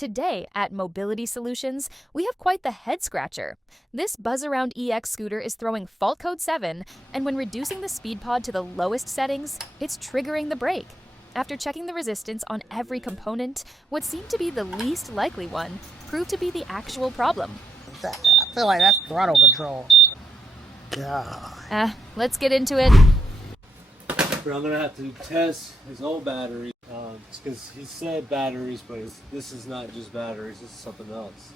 Today at Mobility Solutions, we have quite the head scratcher. This Buzzaround EX scooter is throwing fault code 7, and when reducing the speed pod to the lowest settings, it's triggering the brake. After checking the resistance on every component, what seemed to be the least likely one proved to be the actual problem. I feel like that's throttle control. Let's get into it. But I'm gonna have to test his old battery. Because he said batteries, but this is not just batteries. This is something else.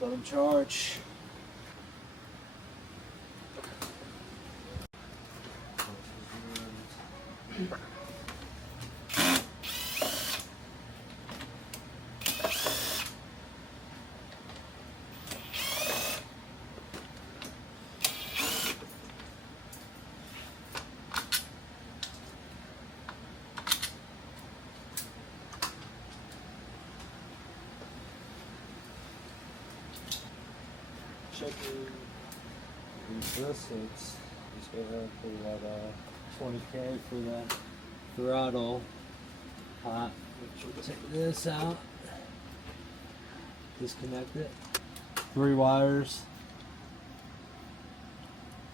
Let him charge. Checking resistance. He's gonna put that 20K for that throttle. Take this out. Disconnect it. 3 wires.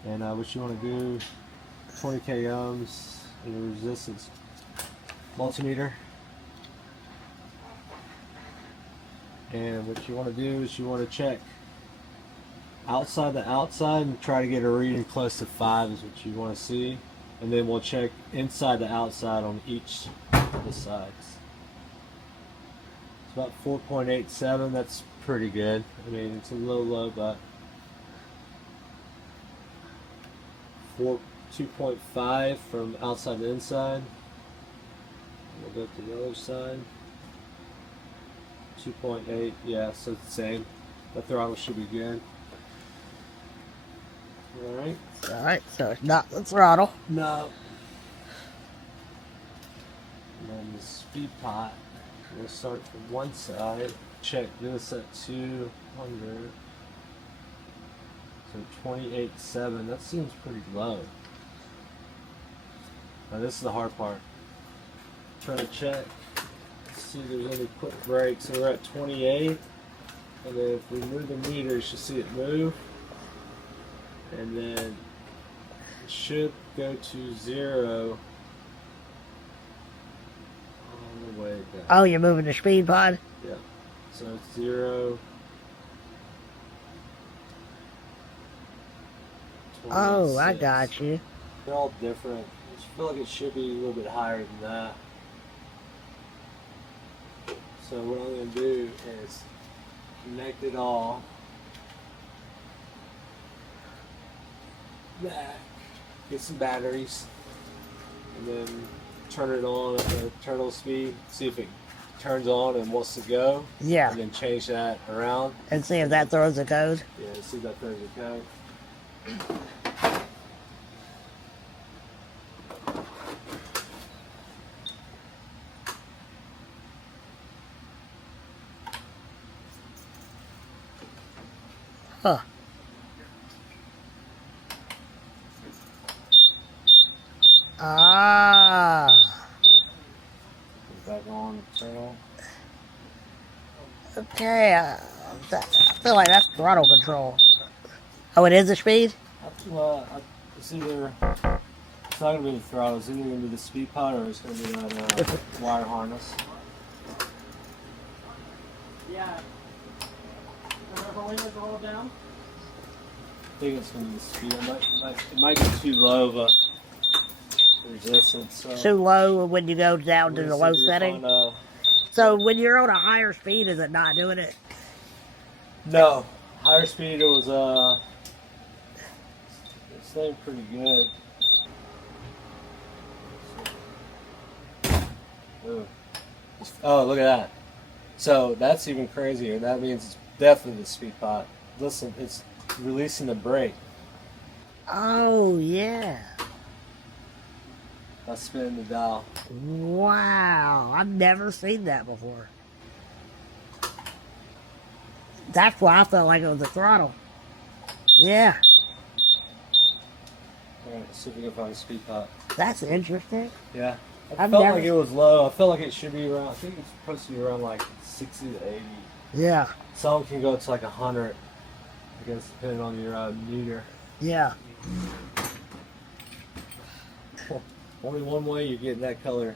And what you want to do, 20K ohms and the resistance multimeter. And what you want to do is you want to check outside the outside and try to get a reading close to 5 is what you want to see, and then we'll check inside the outside on each of the sides. It's about 4.87. That's pretty good. I mean, it's a little low, but 2.5 from outside to inside. We'll go to the other side. 2.8. Yeah, so it's the same. The throttle should be good. Alright, so it's not the throttle. No. And then the speed pot, we'll start from one side. Check this at 200. So 28.7. That seems pretty low. Now this is the hard part. Try to check. See if there's any quick brakes. So we're at 28. And then if we move the meter, you should see it move. And then it should go to 0 all the way down. Oh, you're moving the speed pod? Yeah. So it's 0. Oh, I got you. They're all different. I just feel like it should be a little bit higher than that. So what I'm going to do is connect it all back, get some batteries, and then turn it on at the turtle speed, see if it turns on and wants to go. Yeah. And then change that around. And see if that throws the code? Yeah, see if that throws the code. Huh. Ah. Back on, turn on. Okay, I feel like that's throttle control. Oh, it is the speed? It's either, it's not going to be the throttle, it's either going to be the speed pod or it's going to be that wire harness. Yeah. Down? I think it's going to be the speed. It might be too low of a resistance. Too low when you go down to the low setting? So when you're on a higher speed, is it not doing it? No. Higher speed, it was staying pretty good. Ooh. Oh, look at that. So that's even crazier. That means it's definitely the speed pot. Listen, it's releasing the brake. Oh, yeah. By spinning the dial. Wow. I've never seen that before. That's why I felt like it was a throttle. Yeah, Alright, let's see if we can find a speed pot. that's interesting. Yeah. I I've felt never- like it was low. I felt like it should be around, I think it's supposed to be around like 60 to 80. Yeah, Some can go to like 100, I guess, depending on your meter. yeah. Only one way you're getting that color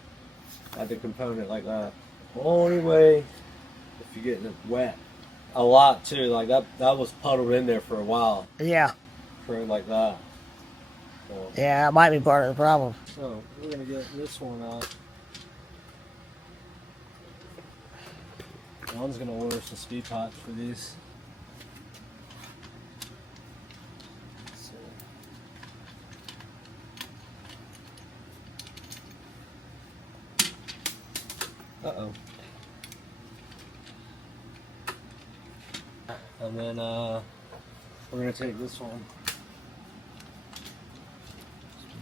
at the component like that. Only way if you're getting it wet. A lot too, like that was puddled in there for a while. Yeah, For like that. So, yeah, that might be part of the problem. so we're gonna get this one out. John's gonna order some speed pots for these. So, uh-oh. And then we're gonna take this one.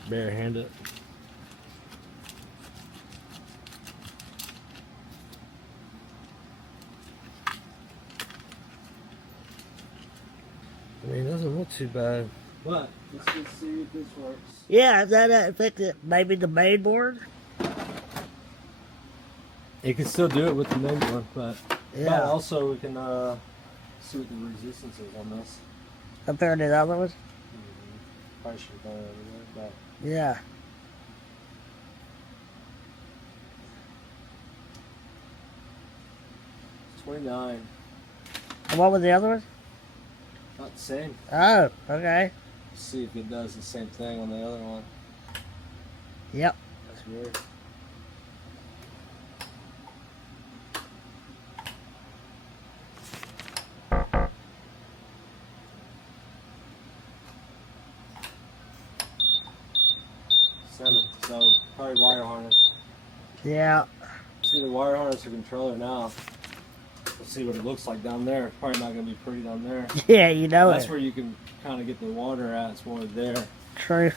Barehand it. I mean, it doesn't look too bad. But let's just see if this works. Yeah, is that affect it? Maybe the mainboard? You can still do it with the main one, but Yeah. also we can see what the resistance is on this. Compared to the other ones? Probably should have done it over there, Yeah. but 29. And what was the other one? Not the same. Oh, okay. Let's see if it does the same thing on the other one. Yep. That's weird. Seven. So probably wire harness. Yeah. See the wire harness or controller now. We'll see what it looks like down there. Probably not gonna be pretty down there. Yeah, you know That's it. where you can kind of get the water at. It's more there. True.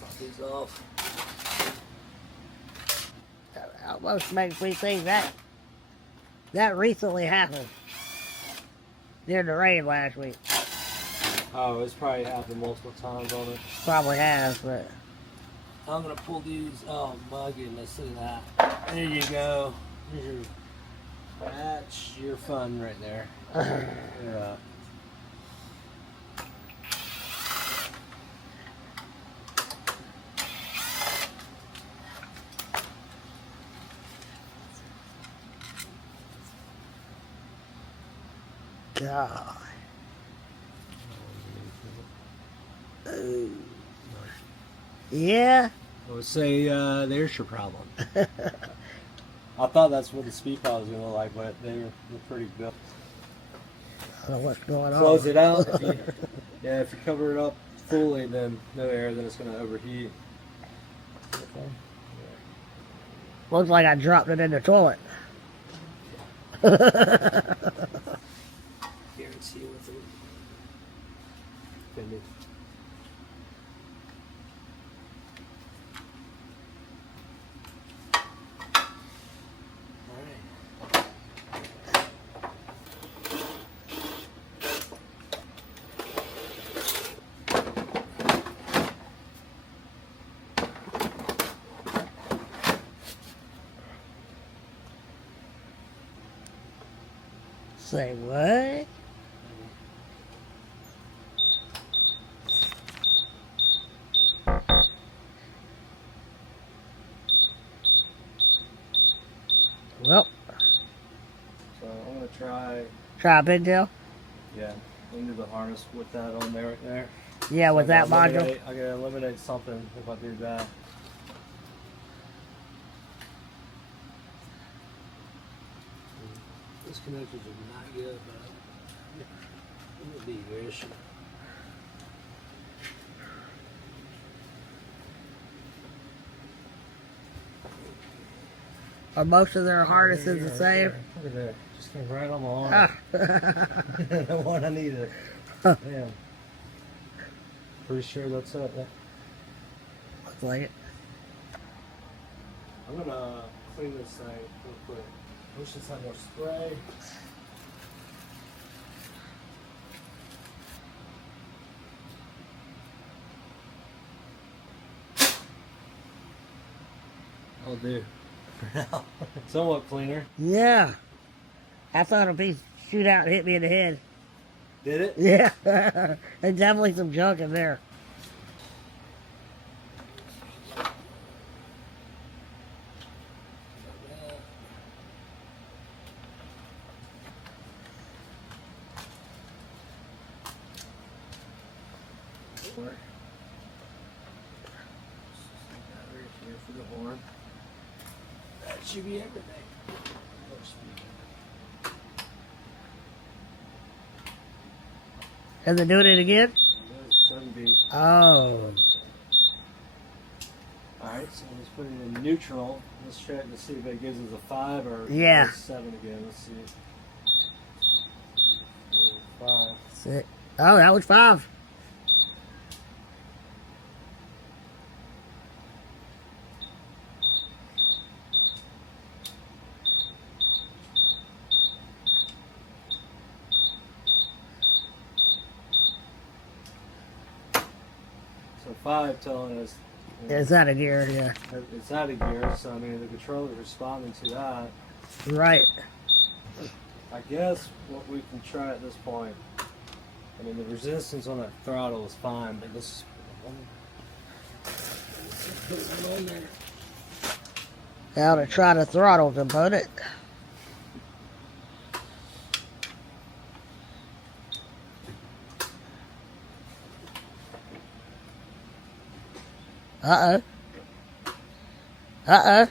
Pop these off. That almost makes me think that recently happened. During the rain last week. Oh, it's probably happened multiple times on it. Probably has, but I'm gonna pull these. Oh my goodness, look at that. There you go. That's your fun right there. Yeah. God. Yeah. I would say there's your problem. I thought that's what the speed pod was gonna look like, but they're pretty good. I don't know what's going on. Close it out. If you cover it up fully, then no air, then it's gonna overheat. Looks like I dropped it in the toilet. Guarantee with it. Can be. Say what? Well, So I'm gonna try. try a pigtail. Yeah, into the harness with that on there right there. Yeah, So with I that gotta module. eliminate- I gotta eliminate something if I do that. These connectors are not good, but it would be your issue. Are most of their harnesses the same? Look at that. Just came right on my arm. Ah. The one I needed. Damn. Pretty sure that's it. Looks like it. I'm gonna clean this thing real quick. Wish this had more spray. I'll do for now. Somewhat cleaner. Yeah. I thought a piece shoot out and hit me in the head. Did it? Yeah. There's definitely some junk in there. For the horn. That should be everything. And they're doing it again? Sunbeam. Oh. Alright, so let's put it in neutral. Let's check to see if it gives us a 5 or Yeah. a 7 again. Let's see. 5. Six. Oh, that was 5. So 5 telling us It's out of gear, yeah. it's out of gear, so I mean the controller's responding to that. Right. I guess what we can try at this point, I mean the resistance on that throttle is fine, but let's put one on there. Now to try the throttle component. Uh-oh. Uh-oh.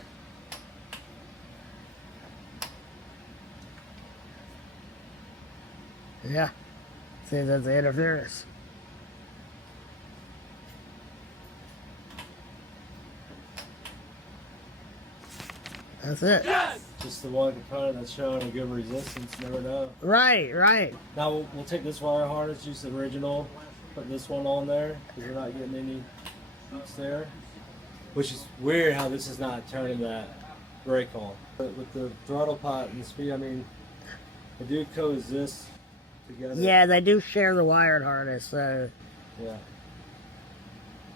Yeah. See, that's the interference. That's it. Just the one component that's showing a good resistance, never know. Right, right. Now we'll take this wire harness, use the original, put this one on there, because we're not getting any beats there. Which is weird how this is not turning that brake on. But with the throttle pot and the speed, I mean, they do coexist together. Yeah, they do share the wired harness, so Yeah.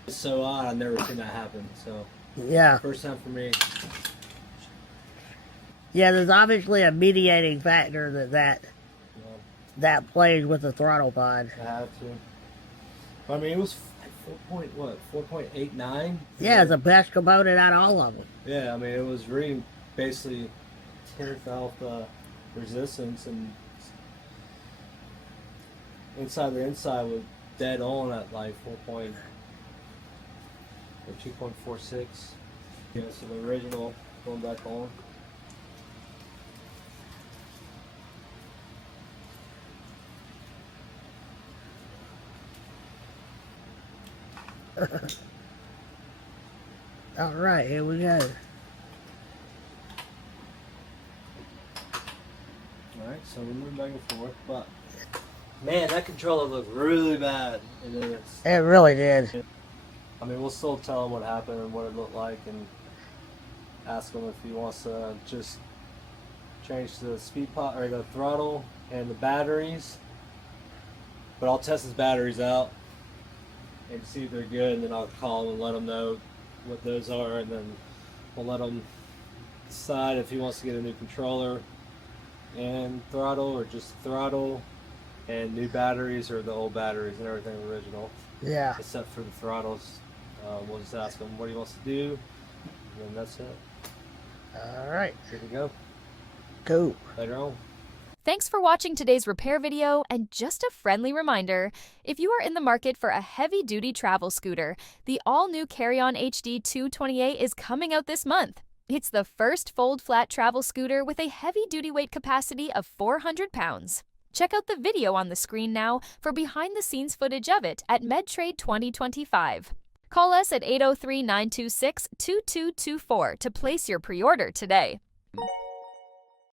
It's so odd, I've never seen that happen, so. yeah. First time for me. Yeah, there's obviously a mediating factor Yeah, that plays with the throttle pod. I have to. I mean, it was 4.89? Yeah, it's the best component out of all of them. Yeah, I mean, it was reading basically 10th off the resistance, and inside the inside was dead on at like 2.46. Yeah, so the original going back on. All right, here we go. Alright, so we're moving back and forth, but man, that controller looked really bad. It really did. I mean, we'll still tell him what happened and what it looked like, and ask him if he wants to just change the speed pot or the throttle and the batteries. But I'll test his batteries out and see if they're good, and then I'll call him and let him know what those are, and then we'll let him decide if he wants to get a new controller and throttle, or just throttle and new batteries, or the old batteries and everything original, Yeah. except for the throttles. We'll just ask him what he wants to do, and then that's it. All right. Here we go. Cool. Later on. Thanks for watching today's repair video, and just a friendly reminder, if you are in the market for a heavy-duty travel scooter, the all-new Carry-On HD 228 is coming out this month. It's the first fold-flat travel scooter with a heavy-duty weight capacity of 400 pounds. Check out the video on the screen now for behind-the-scenes footage of it at MedTrade 2025. Call us at 803-926-2224 to place your pre-order today.